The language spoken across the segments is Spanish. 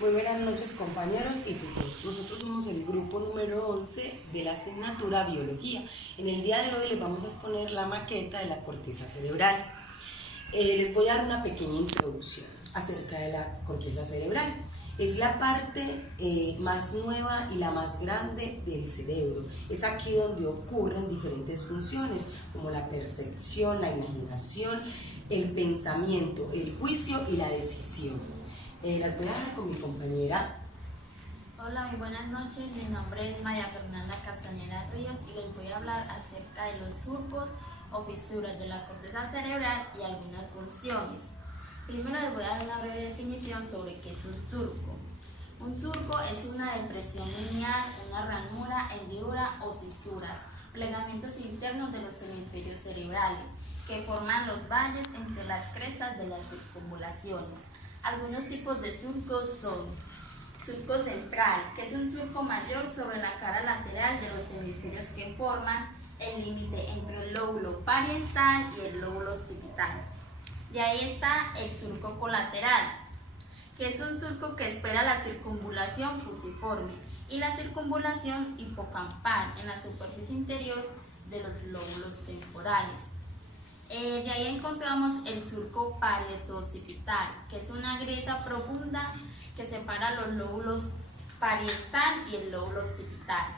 Muy buenas noches, compañeros y tutor. Nosotros somos el grupo número 11 de la asignatura Biología. En el día de hoy les vamos a exponer la maqueta de la corteza cerebral. Les voy a dar una pequeña introducción acerca de la corteza cerebral. Es la parte más nueva y la más grande del cerebro. Es aquí donde ocurren diferentes funciones como la percepción, la imaginación, el pensamiento, el juicio y la decisión. Las voy a dejar con mi compañera. Hola, muy buenas noches. Mi nombre es María Fernanda Castañeda Ríos y les voy a hablar acerca de los surcos o fisuras de la corteza cerebral y algunas funciones. Primero les voy a dar una breve definición sobre qué es un surco. Un surco es una depresión lineal, una ranura, hendidura o fisuras, plegamientos internos de los hemisferios cerebrales que forman los valles entre las crestas de las circunvalaciones. Algunos tipos de surcos son surco central, que es un surco mayor sobre la cara lateral de los hemisferios que forman el límite entre el lóbulo parietal y el lóbulo occipital. De ahí está el surco colateral, que es un surco que espera la circunvalación fusiforme y la circunvalación hipocampal en la superficie interior de los lóbulos temporales. De ahí encontramos el surco parieto-occipital, que es una grieta profunda que separa los lóbulos parietal y el lóbulo occipital.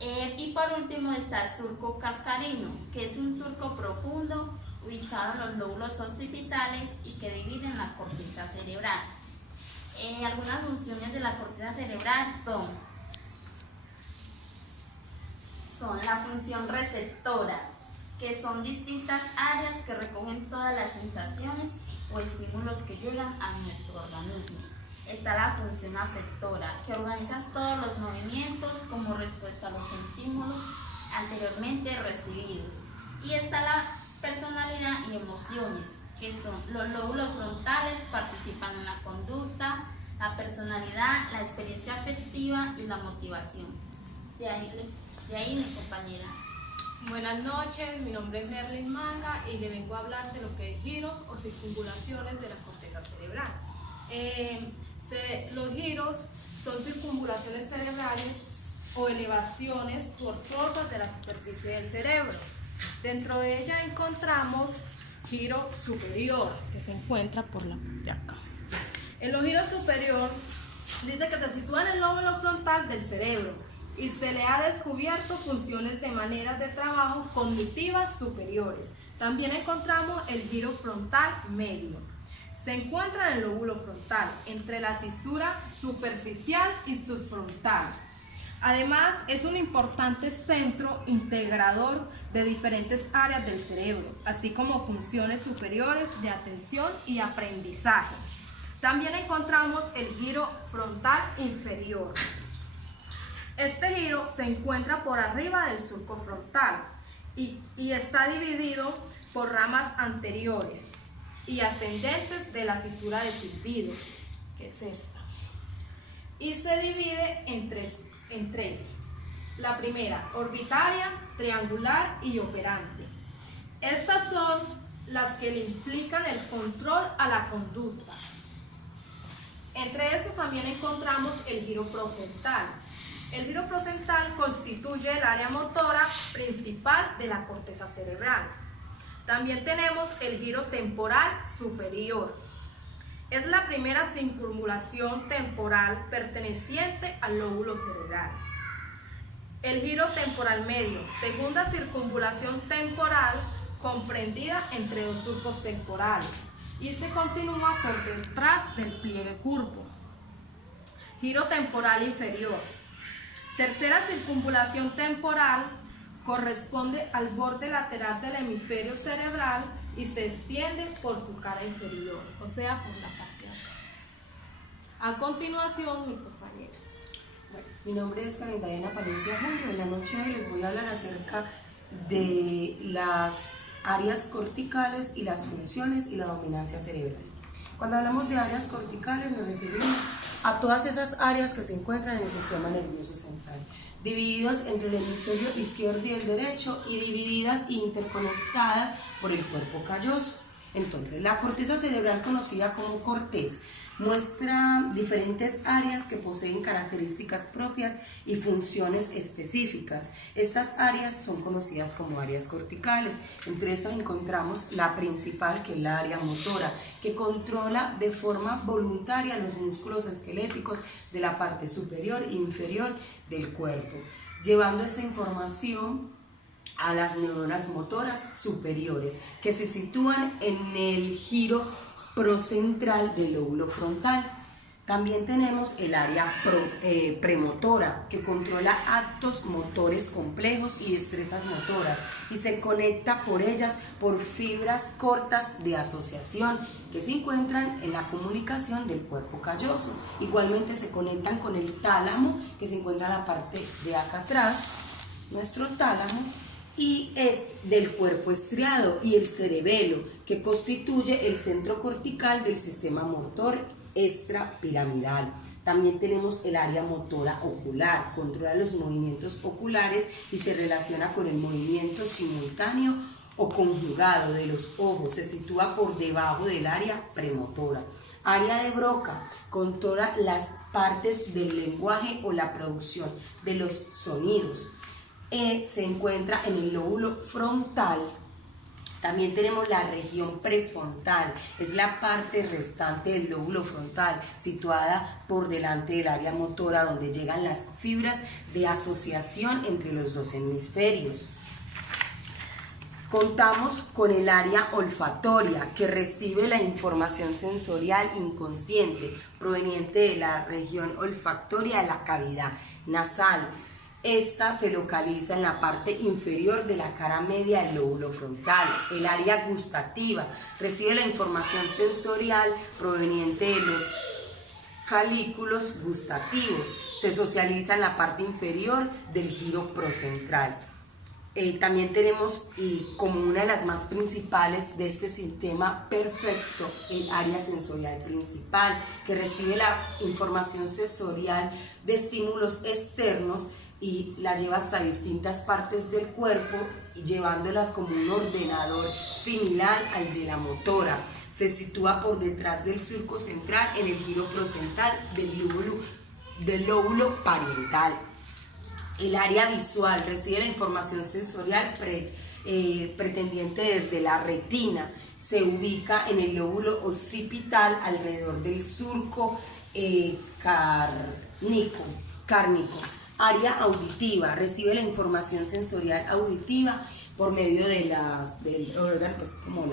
Y por último está el surco calcarino, que es un surco profundo ubicado en los lóbulos occipitales y que dividen la corteza cerebral. Algunas funciones de la corteza cerebral son la función receptora, que son distintas áreas que recogen todas las sensaciones o estímulos que llegan a nuestro organismo. Está la función afectora, que organiza todos los movimientos como respuesta a los estímulos anteriormente recibidos. Y está la personalidad y emociones, que son los lóbulos frontales, participan en la conducta, la personalidad, la experiencia afectiva y la motivación. De ahí mi compañera. Buenas noches, mi nombre es Merlin Manga y le vengo a hablar de lo que es giros o circunvalaciones de la corteza cerebral. Los giros son circunvalaciones cerebrales o elevaciones tortuosas de la superficie del cerebro. Dentro de ella encontramos giro superior, que se encuentra por la parte de acá. En los giros superior dice que se sitúa en el lóbulo frontal del cerebro y se le ha descubierto funciones de maneras de trabajo cognitivas superiores. También encontramos el giro frontal medio. Se encuentra en el lóbulo frontal, entre la cisura superficial y subfrontal. Además, es un importante centro integrador de diferentes áreas del cerebro, así como funciones superiores de atención y aprendizaje. También encontramos el giro frontal inferior. Este giro se encuentra por arriba del surco frontal y está dividido por ramas anteriores y ascendentes de la cisura de silbido, que es esta. Y se divide en tres. La primera, orbitaria, triangular y operante. Estas son las que le implican el control a la conducta. Entre eso también encontramos el giro procental. El giro procental constituye el área motora principal de la corteza cerebral. También tenemos el giro temporal superior. Es la primera circunvalación temporal perteneciente al lóbulo cerebral. El giro temporal medio, segunda circunvalación temporal comprendida entre dos surcos temporales y se continúa por detrás del pliegue curvo. Giro temporal inferior. Tercera circunvalación temporal corresponde al borde lateral del hemisferio cerebral y se extiende por su cara inferior, o sea, por la parte de acá. A continuación, mi compañera. Bueno, mi nombre es Karen Diana Palencia Julio. En la noche de hoy les voy a hablar acerca de las áreas corticales y las funciones y la dominancia cerebral. Cuando hablamos de áreas corticales nos referimos a todas esas áreas que se encuentran en el sistema nervioso central, divididos entre el hemisferio izquierdo y el derecho y divididas e interconectadas por el cuerpo calloso. Entonces, la corteza cerebral conocida como corteza Muestra diferentes áreas que poseen características propias y funciones específicas. Estas áreas son conocidas como áreas corticales. Entre estas encontramos la principal, que es la área motora, que controla de forma voluntaria los músculos esqueléticos de la parte superior e inferior del cuerpo, llevando esa información a las neuronas motoras superiores, que se sitúan en el giro procentral del lóbulo frontal. También tenemos el área premotora, que controla actos motores complejos y destrezas motoras, y se conecta por ellas por fibras cortas de asociación que se encuentran en la comunicación del cuerpo calloso. Igualmente se conectan con el tálamo, que se encuentra en la parte de acá atrás, nuestro tálamo, y es del cuerpo estriado, y el cerebelo, que constituye el centro cortical del sistema motor extrapiramidal. También tenemos el área motora ocular, controla los movimientos oculares y se relaciona con el movimiento simultáneo o conjugado de los ojos. Se sitúa por debajo del área premotora. Área de Broca, controla las partes del lenguaje o la producción de los sonidos. Se encuentra en el lóbulo frontal. También tenemos la región prefrontal, es la parte restante del lóbulo frontal, situada por delante del área motora, donde llegan las fibras de asociación entre los dos hemisferios. Contamos con el área olfatoria, que recibe la información sensorial inconsciente proveniente de la región olfactoria de la cavidad nasal. Esta se localiza en la parte inferior de la cara media del lóbulo frontal. El área gustativa recibe la información sensorial proveniente de los folículos gustativos. Se socializa en la parte inferior del giro procentral. También tenemos, y como una de las más principales de este sistema perfecto, el área sensorial principal, que recibe la información sensorial de estímulos externos y la lleva hasta distintas partes del cuerpo, llevándolas como un ordenador similar al de la motora. Se sitúa por detrás del surco central en el giro procentral del lóbulo parietal. El área visual recibe la información sensorial pretendiente desde la retina. Se ubica en el lóbulo occipital alrededor del surco cárnico. Área auditiva recibe la información sensorial auditiva por medio del órgano, pues como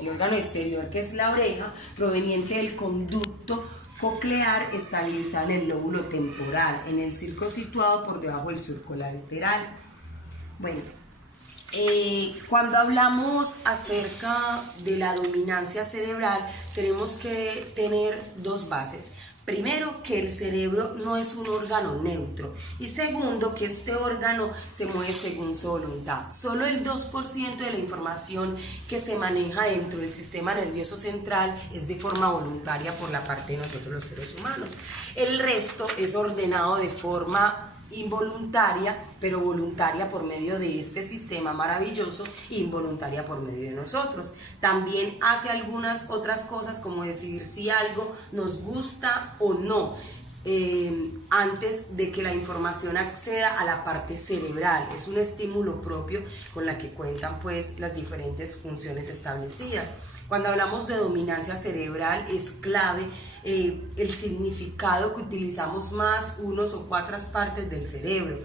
el órgano exterior, que es la oreja, proveniente del conducto coclear estabilizado en el lóbulo temporal, en el circo situado por debajo del surco lateral. Bueno, cuando hablamos acerca de la dominancia cerebral, tenemos que tener dos bases. Primero, que el cerebro no es un órgano neutro, y segundo, que este órgano se mueve según su voluntad. Solo el 2% de la información que se maneja dentro del sistema nervioso central es de forma voluntaria por la parte de nosotros los seres humanos. El resto es ordenado de forma involuntaria, pero voluntaria por medio de este sistema maravilloso, e involuntaria por medio de nosotros. También hace algunas otras cosas, como decidir si algo nos gusta o no, antes de que la información acceda a la parte cerebral. Es un estímulo propio con la que cuentan pues las diferentes funciones establecidas. Cuando hablamos de dominancia cerebral, es clave el significado que utilizamos más unos o cuatro partes del cerebro.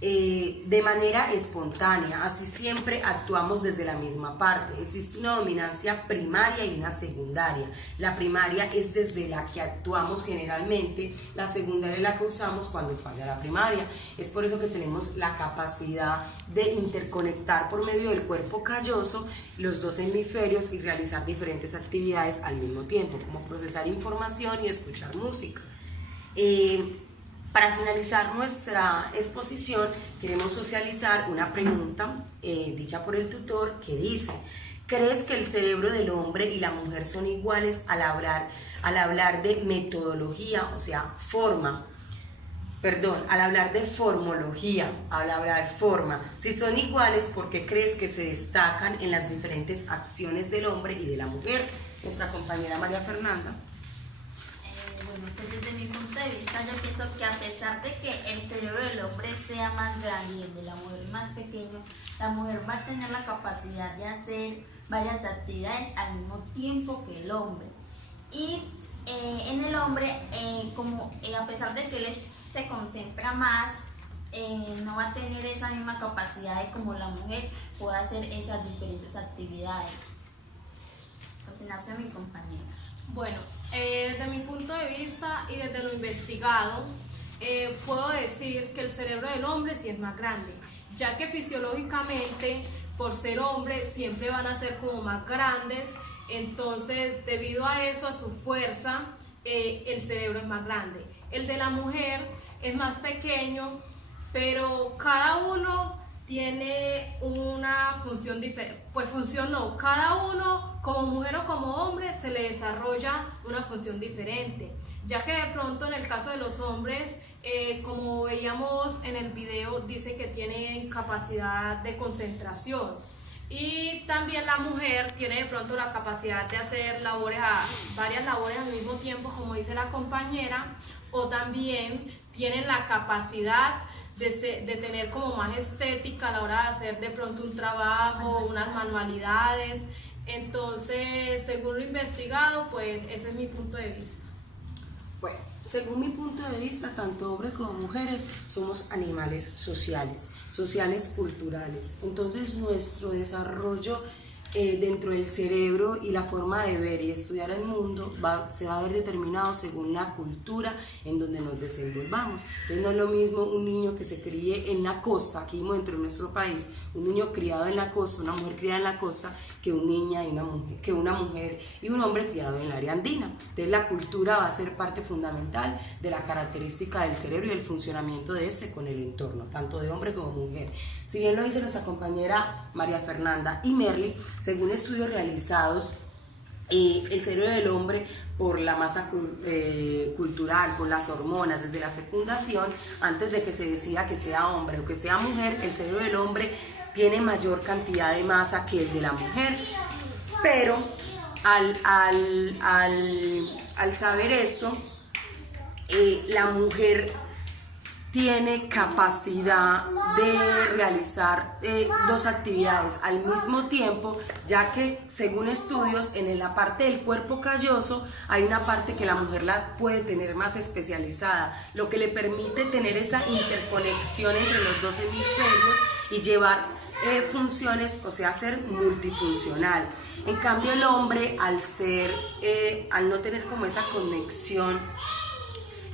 De manera espontánea, así siempre actuamos desde la misma parte. Existe una dominancia primaria y una secundaria. La primaria es desde la que actuamos generalmente, la secundaria es la que usamos cuando falla la primaria. Es por eso que tenemos la capacidad de interconectar por medio del cuerpo calloso los dos hemisferios y realizar diferentes actividades al mismo tiempo, como procesar información y escuchar música. Para finalizar nuestra exposición, queremos socializar una pregunta dicha por el tutor, que dice: ¿crees que el cerebro del hombre y la mujer son iguales al hablar de metodología, o sea, al hablar de formología, al hablar forma? Si son iguales, ¿por qué crees que se destacan en las diferentes acciones del hombre y de la mujer? Nuestra compañera María Fernanda. Bueno, pues desde mi punto de vista yo pienso que a pesar de que el cerebro del hombre sea más grande y el de la mujer más pequeño, la mujer va a tener la capacidad de hacer varias actividades al mismo tiempo que el hombre. Y en el hombre, a pesar de que él se concentra más, no va a tener esa misma capacidad de como la mujer puede hacer esas diferentes actividades. A continuación, mi compañera. Bueno, desde mi punto de vista y desde lo investigado, puedo decir que el cerebro del hombre sí es más grande, ya que fisiológicamente, por ser hombre, siempre van a ser como más grandes. Entonces, debido a eso, a su fuerza, el cerebro es más grande. El de la mujer es más pequeño, pero cada uno tiene una función diferente. Pues función no, cada uno, como mujer o como hombre, se le desarrolla una función diferente. Ya que de pronto en el caso de los hombres, como veíamos en el video, dice que tienen capacidad de concentración. Y también la mujer tiene de pronto la capacidad de hacer varias labores al mismo tiempo, como dice la compañera, o también tienen la capacidad de tener como más estética a la hora de hacer de pronto un trabajo, unas manualidades. Entonces, según lo investigado, pues ese es mi punto de vista. Bueno, según mi punto de vista, tanto hombres como mujeres somos animales sociales culturales. Entonces nuestro desarrollo dentro del cerebro y la forma de ver y estudiar el mundo se va a ver determinado según la cultura en donde nos desenvolvamos. Entonces no es lo mismo un niño que se críe en la costa, aquí mismo dentro de nuestro país, un niño criado en la costa, una mujer criada en la costa, que una mujer y un hombre criado en el área andina. Entonces la cultura va a ser parte fundamental de la característica del cerebro y el funcionamiento de este con el entorno, tanto de hombre como mujer. Si bien lo dice nuestra compañera María Fernanda y Merly, según estudios realizados, el cerebro del hombre, por la masa cultural, por las hormonas, desde la fecundación, antes de que se decida que sea hombre o que sea mujer, el cerebro del hombre tiene mayor cantidad de masa que el de la mujer. Pero al saber esto, la mujer tiene capacidad de realizar dos actividades al mismo tiempo, ya que según estudios en la parte del cuerpo calloso hay una parte que la mujer la puede tener más especializada, lo que le permite tener esa interconexión entre los dos hemisferios y llevar funciones, o sea, ser multifuncional. En cambio el hombre, al no tener como esa conexión,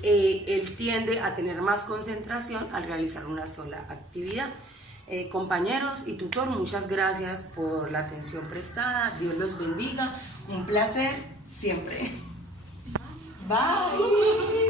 él tiende a tener más concentración al realizar una sola actividad. Compañeros y tutor, muchas gracias por la atención prestada. Dios los bendiga. Un placer siempre. Bye.